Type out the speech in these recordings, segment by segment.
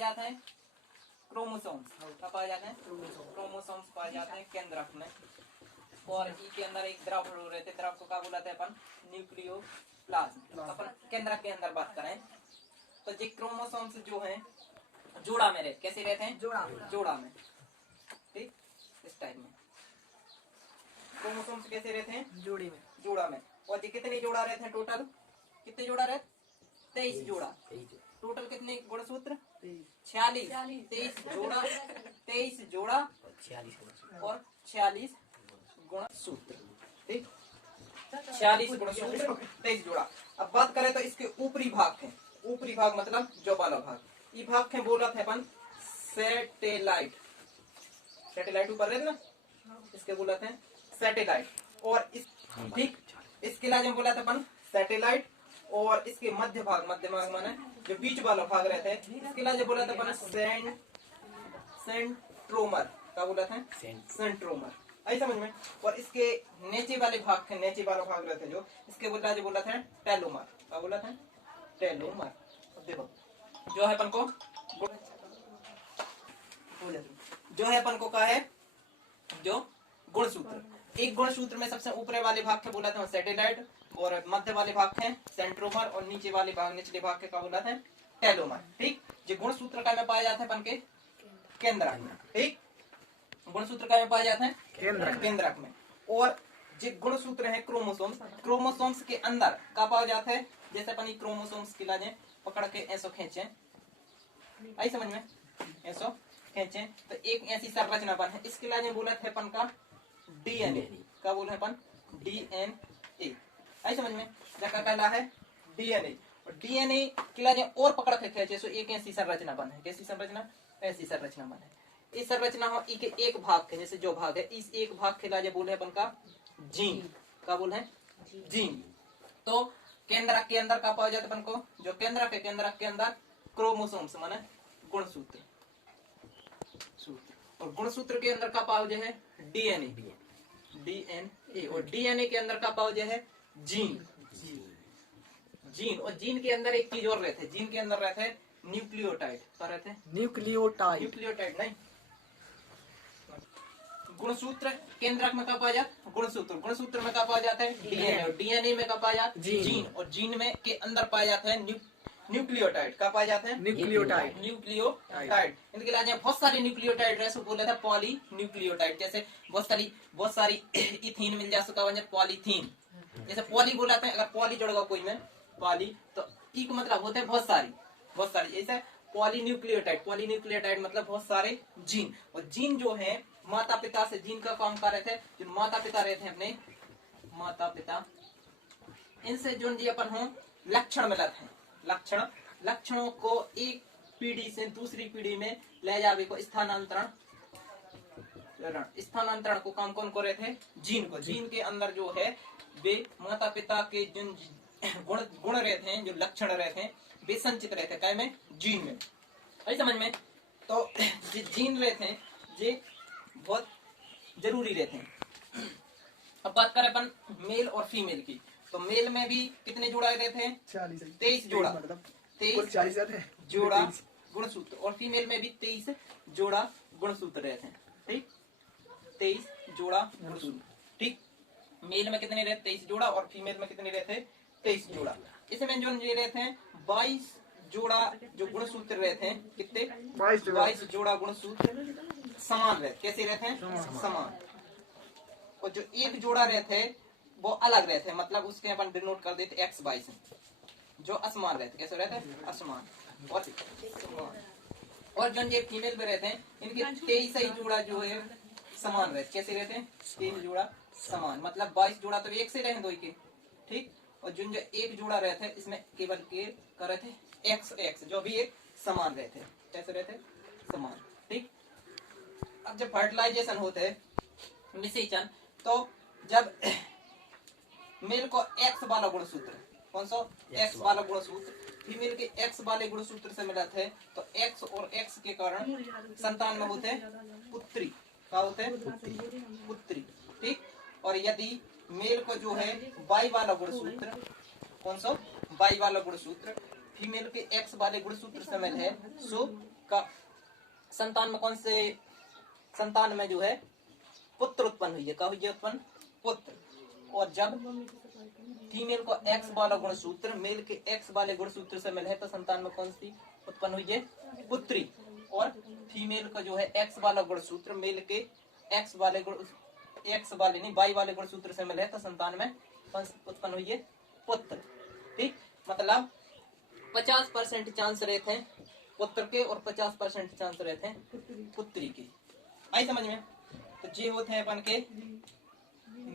जाते हैं? क्रोमोसोम्स। क्या पाए जाते हैं? क्रोमोसोम्स पाए जाते हैं केंद्रक में। और ई के अंदर एक द्रव रहते, द्रव को क्या बुलाते हैं अपन? न्यूक्लियोप्लाज्म। अपन केंद्रक के अंदर बात करें तो ये क्रोमोसोम्स जो हैं जोड़ा में रहते। कैसे रहते हैं? जोड़ा में। ठीक, इस टाइप में क्रोमोसोम्स कैसे रहते हैं? जोड़ा में। और ये कितने जोड़ा रहते हैं टोटल? कितने जोड़ा रहते? 23 जोड़ा। टोटल कितने गुणसूत्र? 46। 23 जोड़ा और 46 गुणसूत्र। ठीक, 46 गुणसूत्र 23 जोड़ा। अब बात करें तो इसके ऊपरी भाग है। ऊपरी भाग मतलब जो वाला भाग, ये भाग है बोला था अपन सैटेलाइट। सैटेलाइट ऊपर रहते ना, इसके बोला थे सैटेलाइट। और इस ठीक इसके लिए बोला था अपन सैटेलाइट। और इसके मध्य भाग माने जो बीच वाला भाग रहता है, इसके लिए बोला था अपन सेंट्रोमर। क्या बोला था? सेंट्रोमर। आई समझ में? और इसके नीचे वाले भाग के नीचे वाला भाग रहता है जो, इसके बोला था टेलोमर। क्या बोला था? टेलोमर। अब देखो जो है अपन को क्या है? जो गुणसूत्र, एक गुणसूत्र में सबसे ऊपरे वाले भाग के बोला था सैटेलाइट, और मध्य वाले भाग है सेंट्रोमर, और नीचे वाले भाग निचले भाग के क्या बोला था? टेलोमर। ठीक, जो गुणसूत्र का में पाया जाता है अपन के केंद्रक में। ठीक, गुणसूत्र का में पाया जाता है केंद्रक में। और जो गुणसूत्र है क्रोमोसोम्स, क्रोमोसोम्स के अंदर क्या पाया जाता है? जैसे अपन क्रोमोसोम्स की लाजे पकड़ के ऐसो खींचे, आई समझ में? ऐसो खींचे तो एक ऐसी संरचना बन है। इसके लिए बोला था अपन का डीएनए। क्या बोले अपन? डीएनए। आई समझ में? जगह कहला है डीएनए। और डीएनए के लिए और पकड़ के खींचे तो एक ऐसी संरचना बन है। कैसी संरचना? ऐसी संरचना बन है। इस संरचना हो के एक भाग के, जैसे जो भाग है इस एक भाग के लिए बोले अपन का जीन। क्या बोले हैं? जीन। तो केंद्रक के अंदर का पाया जाता है अपन को? जो केंद्रक है, केंद्रक के अंदर क्रोमोसोम्स माने गुणसूत्र। और गुणसूत्र के अंदर का पाया है डीएनए। डीएनए। और डीएनए के अंदर का पाया है जीन। जीन। और जीन के अंदर एक चीज और रहते हैं, जीन के अंदर रहते हैं न्यूक्लियोटाइड। क्या रहते हैं? न्यूक्लियोटाइड नहीं, गुणसूत्र। केंद्रक में क्या पाया जाता? गुणसूत्र। गुणसूत्र में क्या पाया जाता है? डीएनए। और डीएनए में क्या पाया जाता है? जीन। और जीन में के अंदर पाया जाता है न्यूक्लियोटाइड। क्या पाया जाता है? न्यूक्लियोटाइड। इनके लिए बहुत सारे न्यूक्लियोटाइड रहे, सो बोला था पॉली न्यूक्लियोटाइड। जैसे बहुत सारी इथीन मिल जा सका वजह पॉलीथीन। जैसे पॉली बोला था, अगर पॉली जोड़ेगा कोई में पॉली तो ई का मतलब होता है बहुत सारी। ऐसे पॉलीन्यूक्लियोटाइड। पॉलीन्यूक्लियोटाइड मतलब बहुत सारे जीन। और जीन जो है माता पिता से जीन का काम कर रहे थे। जो माता पिता रहते हैं अपने माता पिता, इनसे जो जी अपन हो लक्षण मिलते हैं। लक्षणों को एक पीढ़ी से दूसरी पीढ़ी में ले जावे को स्थानांतरण को काम कौन कर रहे थे? जीन को। जीन के अंदर जो है वे माता पिता के जो गुण रहते हैं, जो लक्षण रहते हैं, वे संचित रहते हैं। क्या में? जीन में। आई समझ में? तो जो जीन रहते हैं ये बहुत जरूरी रहते हैं। अब बात करें अपन मेल और फीमेल की, तो मेल में भी कितने जोड़ा रहते हैं? 23 जोड़ा। 23 जोड़ा गुणसूत्र। और फीमेल में भी 23 जोड़ा गुणसूत्र रहते हैं। ठीक, 23 जोड़ा गुणसूत्र। ठीक, मेल में कितने रहते? 23 जोड़ा। और फीमेल में कितने रहते हैं? 23 जोड़ा। इसमें जो ये रहते हैं 22 जोड़ा जो गुणसूत्र रहते हैं। कितने? 22 जोड़ा गुणसूत्र समान रहते। कैसे रहते हैं? समान। और जो एक जोड़ा रहते हैं वो अलग रहते हैं, मतलब उसके अपन डिनोट कर देते x22 जो असमान रहते। कैसे रहते हैं? असमान। और जो ये फीमेल में रहते हैं इनके 23 जोड़ा जो है समान रहते। कैसे रहते हैं? 23 जोड़ा समान, मतलब 22 जोड़ा तो एक से रहे दो के। ठीक, और जो एक जोड़ा रहते हैं इसमें केवल के कर रहे थे x जो भी एक समान रहते। कैसे रहते? समान। ठीक, अब जब फर्टिलाइजेशन होते है निषेचन, तो जब मेल को x वाला गुणसूत्र, कौन सा? x वाला गुणसूत्र फीमेल के x वाले गुणसूत्र से मिला थे, तो x और x के कारण संतान में होते पुत्री। क्या होते हैं? पुत्री। ठीक, और यदि मेल को जो है y वाला गुणसूत्र, कौन सा? y वाला गुणसूत्र फीमेल के x वाले गुणसूत्र से मिल है, सो का संतान में कौन से संतान में जो है पुत्र उत्पन्न हुई है, क्या हुई है उत्पन्न? पुत्र। और जब फीमेल को एक्स वाला गुणसूत्र मेल के एक्स वाले गुणसूत्र से मिले तो संतान में कौन सी उत्पन्न हुई है? पुत्री। और फीमेल का जो है एक्स वाला गुणसूत्र मेल के एक्स वाले नहीं वाई वाले गुणसूत्र से मिले तो संतान में कौन सी उत्पन्न हुई है? पुत्र। ठीक, मतलब 50% चांस रहते हैं पुत्र के और 50% चांस रहते हैं पुत्री के। आई समझ में? तो ये होते हैं अपन के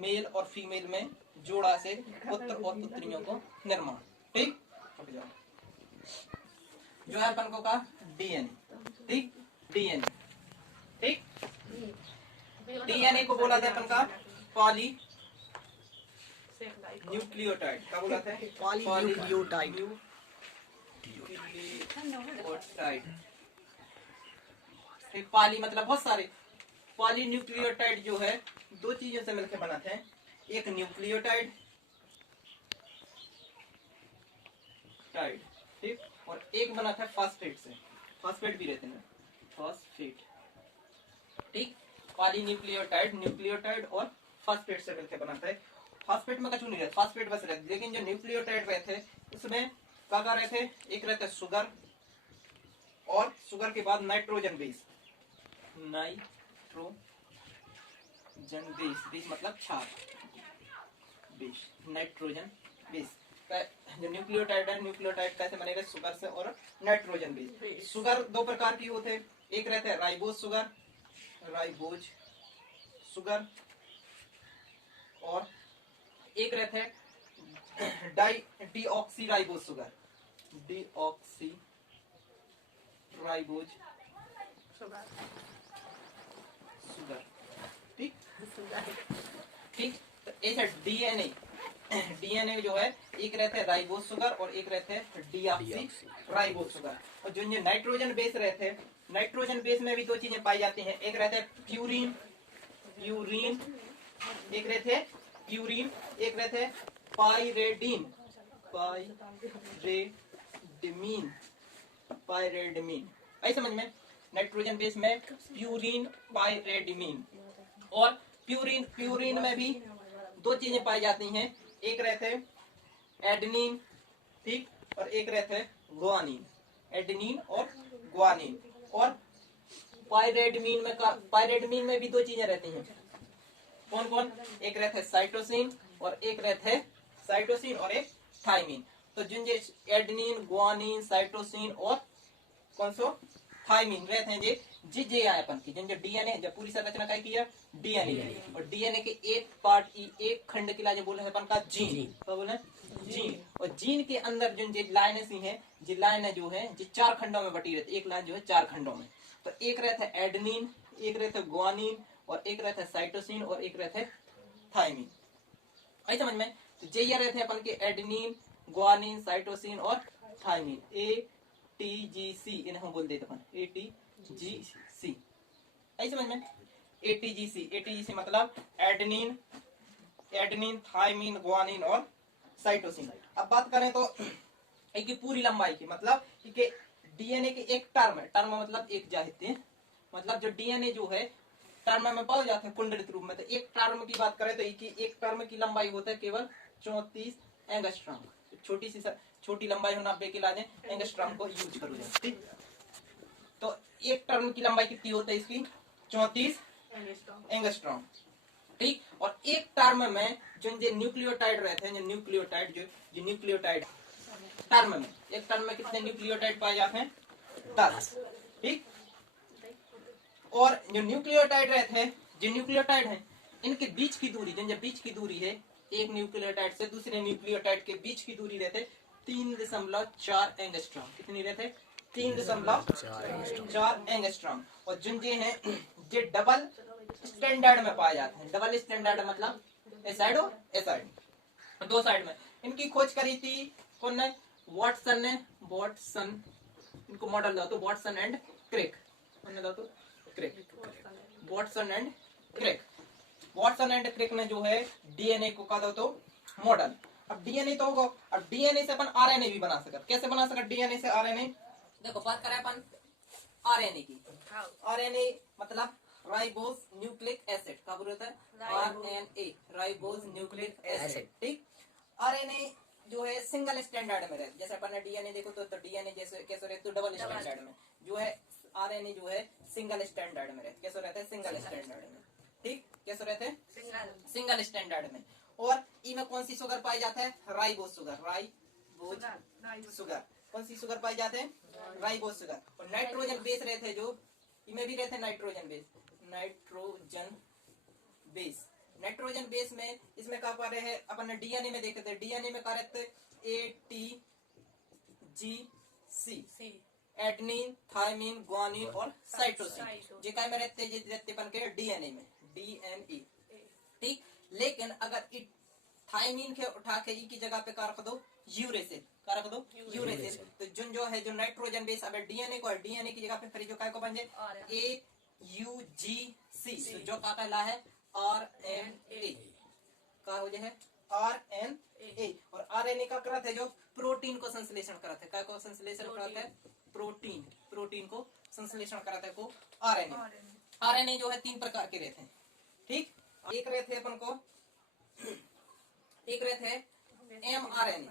मेल और फीमेल में जोड़ा से पुत्र और पुत्रियों को निर्माण। ठीक, जो है अपन को का डीएनए। ठीक, डीएनए। ठीक, डीएनए को बोला था अपन का पॉली न्यूक्लियोटाइड। क्या बोला था? पॉलीन्यूक्लियोटाइड। पॉली मतलब बहुत सारे। पॉलीन्यूक्लियोटाइड जो है दो चीजों से मिलकर बनाते हैं, एक न्यूक्लियोटाइड टाइड, ठीक, और एक बनाता है फास्फेट से। फास्फेट भी रहते हैं, फास्फेट। ठीक, पॉलीन्यूक्लियोटाइड न्यूक्लियोटाइड और फास्फेट से मिलकर बनाता है। फास्फेट में कछु नहीं रहता, फास्फेट बस रहता, लेकिन जो न्यूक्लियोटाइड रहते उसमें क्या रहते? एक रहता है सुगर, और सुगर के बाद nitrogen base. Nitrogen base, base मतलब क्षार, बेस, नाइट्रोजन बेस। जो न्यूक्लियोटाइड है, न्यूक्लियोटाइड कैसे बनेगा? सुगर से और नाइट्रोजन बेस। सुगर दो प्रकार की होते हैं, एक रहता है राइबोज सुगर, राइबोज सुगर, और एक रहता है deoxy ribose sugar, deoxy ribose sugar. ठीक, ठीक, तो ऐसा डीएनए, डीएनए जो है एक रहते हैं राइबोज सुगर और एक रहते हैं डीऑक्सी राइबोज सुगर। और जो नाइट्रोजन बेस रहते हैं, नाइट्रोजन बेस में भी दो चीजें पाई जाती हैं, एक रहते हैं प्यूरिन, प्यूरिन, एक रहते हैं प्यूरिन, एक रहते हैं पाइरेडिन, पाइरेडमीन, पाइरेडमीन। आई समझ में? नाइट्रोजन बेस में प्यूरिन, पाइरेडमीन। और प्यूरिन, प्यूरिन में भी दो चीजें पाई जाती हैं, एक रहते हैं एडेनिन, ठीक, और एक रहते हैं ग्वानिन, एडेनिन और ग्वानिन। और पाइरेडमीन में पाइरेडमीन में भी दो चीजें रहती हैं, कौन कौन? एक रहता है साइटोसिन और एक रहता है साइटोसिन और एक थाइमिन। तो जिन एडेनिन, ग्वानिन, साइटोसिन और कौन सो थाइमिन रहते हैं जे आए अपन की, जिन जो डीएनए जब पूरी संरचना क्या किया? डीएनए। और डीएनए के एक पार्ट, एक खंड के लिए बोले अपन का जीन। क्या बोले? जीन। और जीन के अंदर जो लाइनें सी हैं, जी लाइनें जो है जी चार खंडों में बटी रहती है, एक लाइन जो है चार खंडों में। तो एक रहता है एडेनिन, एक रहता है ग्वानिन, और एक रहता है साइटोसिन और एक रहता है थाइमिन। आई समझ में? तो ये रहते हैं अपन के एडेनिन, ग्वानिन, साइटोसिन और थाइमिन, ATGC इन्हें हम बोल देते अपन ATGC। आई समझ में? ATGC, ATGC मतलब एडेनिन, एडेनिन, थाइमिन, ग्वानिन और साइटोसिन। अब बात करें तो एक पूरी लंबाई की, मतलब कि डीएनए के एक टर्म है, टर्म मतलब एक जाहिते हैं, मतलब जो डीएनए जो है टर्म में पाए जाते हैं कुंडलित रूप में। तो एक टर्म की बात करें तो एक टर्म की लंबाई होता है केवल 34 एंगस्ट्रॉम। छोटी सी छोटी लंबाई होना पे के लाने एंगस्ट्रॉम को यूज करो। ठीक, तो एक टर्म की लंबाई कितनी होती है इसकी? 34 एंगस्ट्रॉम। ठीक, और एक टर्म में जो न्यूक्लियोटाइड रहते हैं, न्यूक्लियोटाइड जो न्यूक्लियोटाइड टर्म में, एक टर्म में कितने न्यूक्लियोटाइड पाए जाते हैं? 10। ठीक, और जो न्यूक्लियोटाइड रहते हैं, जो न्यूक्लियोटाइड हैं, इनके बीच की दूरी, जो बीच की दूरी है एक न्यूक्लियोटाइड से दूसरे न्यूक्लियोटाइड के बीच की दूरी रहते 3.4 एंगस्ट्रॉम। कितनी रहते? 3.4 एंगस्ट्रॉम। और जिनके हैं ये डबल स्टैंडर्ड में पाए जाते हैं। डबल स्टैंडर्ड मतलब एसाइड और एसाइड, दो साइड में। इनकी खोज करी थी कौन ने? वॉटसन ने। वॉटसन, इनको मॉडल दो तो वॉटसन एंड क्रिक, दो तो Crick, Watson and Crick. Watson and Crick ने जो है डीएनए को कहा तो मॉडल। अब डीएनए तो होगा, अब डीएनए से अपन आरएनए भी बना सकते। कैसे बना सकते डीएनए से आरएनए? देखो बात करें अपन आरएनए की। आरएनए मतलब राइबोज न्यूक्लिक एसिड का बोलता है आरएनए, राइबोज न्यूक्लिक एसिड। ठीक, आरएनए जो है सिंगल स्टैंडर्ड में रहता है। जैसे अपन ने डीएनए देखो तो डीएनए जैसे कैसे रहते तो डबल स्टैंडर्ड में, जो है आरएनए जो है सिंगल स्टैंडर्ड में रहते। कैसे रहते हैं? सिंगल स्टैंडर्ड में। ठीक, कैसे रहते हैं? सिंगल स्टैंडर्ड में। और इनमें कौन सी शुगर पाई जाता है? Ribose sugar, ribose sugar. कौन सी शुगर पाई जाते हैं? Ribose sugar. और नाइट्रोजन बेस रहते हैं जो इनमें भी रहते हैं, nitrogen base, nitrogen base. Nitrogen base में इसमें क्या पा रहे हैं अपन ने डीएनए में देखे थे, डीएनए में क्या रहते ATGC, एडनिन, थायमिन, ग्वानिन और साइटोसिन। जे काय में रहते अपन के डीएनए में, डीएनए। ठीक, लेकिन अगर थायमिन के उठा के ई की जगह पे क्या रख दो? यूरेसिल, क्या रख दो? यूरेसिल। तो जो है जो नाइट्रोजन बेस अब डीएनए को, डीएनए की जगह पे फिर जो काय को बन जाए AUGC, तो जो का कहला है RNA का हो जाए RNA। और आरएनए का करत है जो प्रोटीन को संश्लेषण करत है। क्या को संश्लेषण करत है? प्रोटीन, प्रोटीन को संश्लेषण करत है को आरएनए। आरएनए जो है 3 प्रकार के रहते हैं। ठीक, एक रहते अपन को, एक रहते है mRNA,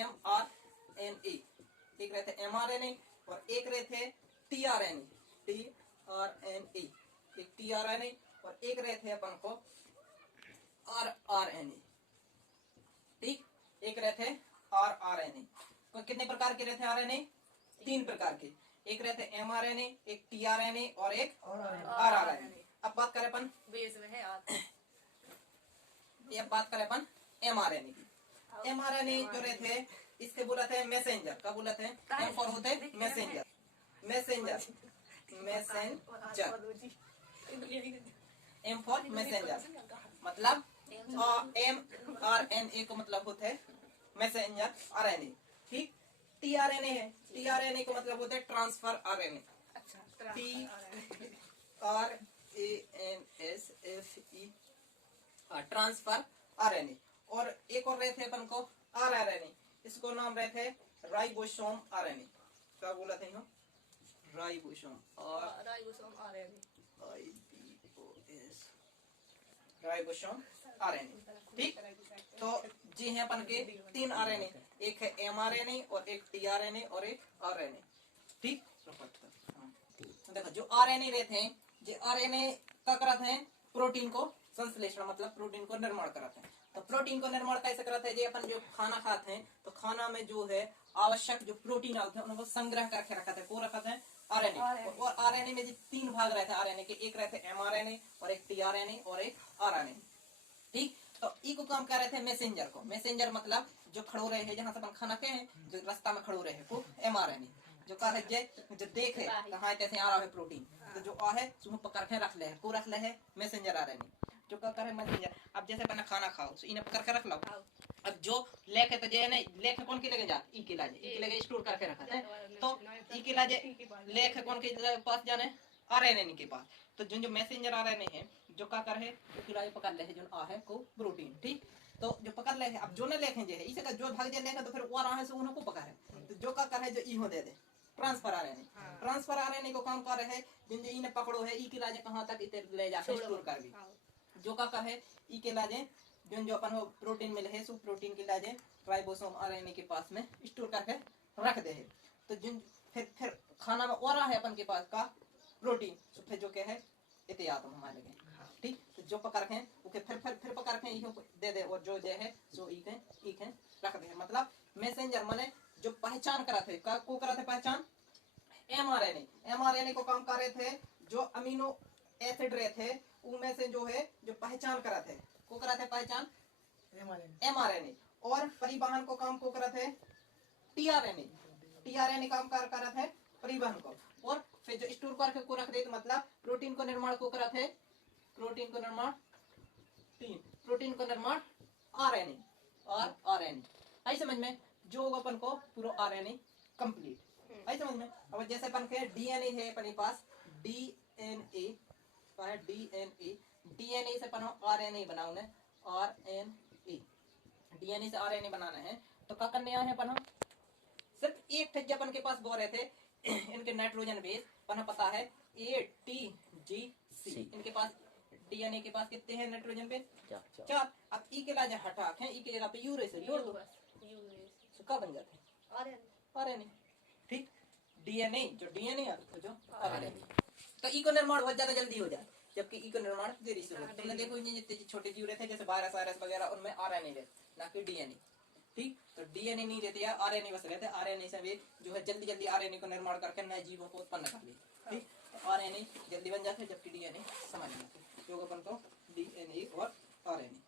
mRNA, एक रहते mRNA और एक रहते tRNA, tRNA, एक tRNA और एक रहते अपन को rRNA। ठीक, एक रहते rRNA। कितने प्रकार के रहते हैं आरएनए? 3 प्रकार के। एक रहते mRNA, एक tRNA और एक rRNA। अब बात करें अपन बेस में है ये बात करें अपन mRNA की। mRNA जो रहते हैं इसके बोलते हैं मैसेंजर। क्या बोलते हैं? M फॉर होते हैं messenger, messenger, messenger, M for messenger. मतलब mRNA को मतलब होता है मैसेंजर आरएनए। ठीक, tRNA है, tRNA को मतलब होता है transfer RNA, TRANSFE, transfer RNA. और एक और रहते अपन को rRNA, इसको नाम रहते हैं राइबोसोम आरएनए। क्या बोला थे हम? Ribosome, ribosome RNA, ribosome RNA. ठीक, तो जी हैं अपन के 3 आरएनए, एक है mRNA और एक tRNA और एक आरएनए। ठीक, तो देखो जो आरएनए रहते हैं, जो आरएनए क्या करते हैं? प्रोटीन को संश्लेषण मतलब प्रोटीन को निर्माण कराते हैं। तो प्रोटीन को निर्माण कैसे कराते हैं? जो अपन जो खाना खाते हैं तो खाना में जो है आवश्यक जो प्रोटीन आते हैं उनको संग्रह करके रखते हैं। को रखते हैं आरएनए। और आरएनए में जो 3 भाग रहते हैं आरएनए के, एक रहते हैं mRNA और एक tRNA और एक आरएनए। ठीक, तो ई को काम कर रहे थे मैसेंजर को। मैसेंजर मतलब जो खड़ो रहे हैं जहाँ से अपन खाना खाए हैं, जो रास्ता में खड़ो रहे को mRNA। जो का है जो देखे कहाँ कैसे आ रहा है प्रोटीन, तो जो आ है उसको पकड़ के रख ले है, को रख ले है मैसेंजर आरएनए। जो का करे मैसेंजर, अब जैसे अपन खाना खाओ तो इन्हें पकड़ के रख लो। अब जो लेके तो जे नहीं लेके कौन के लगे जा? ई के लाजे, ई के लगे स्टोर करके रखा है। तो ई के लाजे लेके कौन के पास जाने? आरएनए के पास। तो जो मैसेंजर आरएनए है जो का कर है उसके लाजे पकड़ ले है जो आ है को प्रोटीन। ठीक, तो जो पकड़ ले है, अब जो न लेखे जे है इसे का जो भाग जे लेगा तो फिर वो रहा है से उनको पकड़े। तो जो का कर है जो ई हो they transfer RNA. Transfer RNA को काम कर रहे हैं जिन जे ई ने पकड़ो है ई के लाजे कहां तक इते ले जाके स्टोर कर भी। जो का कर है ई के लाजे जो अपन हो प्रोटीन मिले है सो प्रोटीन के लाजे राइबोसोम आरएनए के पास में स्टोर करके रख दे है। तो जिन फिर खाना में और है अपन के पास का प्रोटीन, तो फिर जो क्या है इते याद हमारे लगे। ठीक, तो जो पकड़ के ओके फिर पकड़ के इहो दे दे और जो जे है सो ई के रख दे। मतलब मैसेंजर माने जो पहचान करा थे का को करा थे पहचान mRNA। mRNA को काम कर रहे थे जो अमीनो एसिड रहे थे उनमें से जो है जो पहचान करा थे को करा थे पहचान mRNA। और परिवहन को काम को करा थे tRNA। tRNA काम कर रहा थे परिवहन को। और फिर जो स्टोर करके को रख दे तो मतलब प्रोटीन को निर्माण को करा थे प्रोटीन को निर्माण आरएनए और आरएनए। आई समझ में? जो अपन को पूरा आरएनए कंप्लीट आई समझ में। अब जैसे अपन के डीएनए है अपने पास, डीएनए का है डीएनए से अपन आरएनए बनाना है, आरएनए डीएनए से आरएनए बनाना है। तो क्या करने आए हैं अपन? सिर्फ एक ठे अपन के पास गो रहे थे इनके नाइट्रोजन बेस अपन पता है ATGC। इनके पास DNA के पास कितने हैं नाइट्रोजन पे? 4। अब ई के लाजे हटाक है, ई के जगह पे यूरे से जोड़ दो, तो क्या बन जाते हैं? RNA। ठीक, DNA जो DNA है जो RNA। तो ई को निर्माण बहुत ज्यादा जल्दी हो जाए, जबकि ई को निर्माण देरी से होता है। तुमने देखो जितने छोटे जीव रहते हैं जैसे वायरस वगैरह, उनमें RNA रहते ना कि DNA। ठीक, तो DNA नहीं रहते या RNA बस रहते। RNA से वे जो है जल्दी जल्दी RNA को निर्माण करके नए जीवों को उत्पन्न कर ले। ठीक, तो RNA जल्दी बन जाते हैं जबकि DNA समय लगता है। जो अपन को DNA और RNA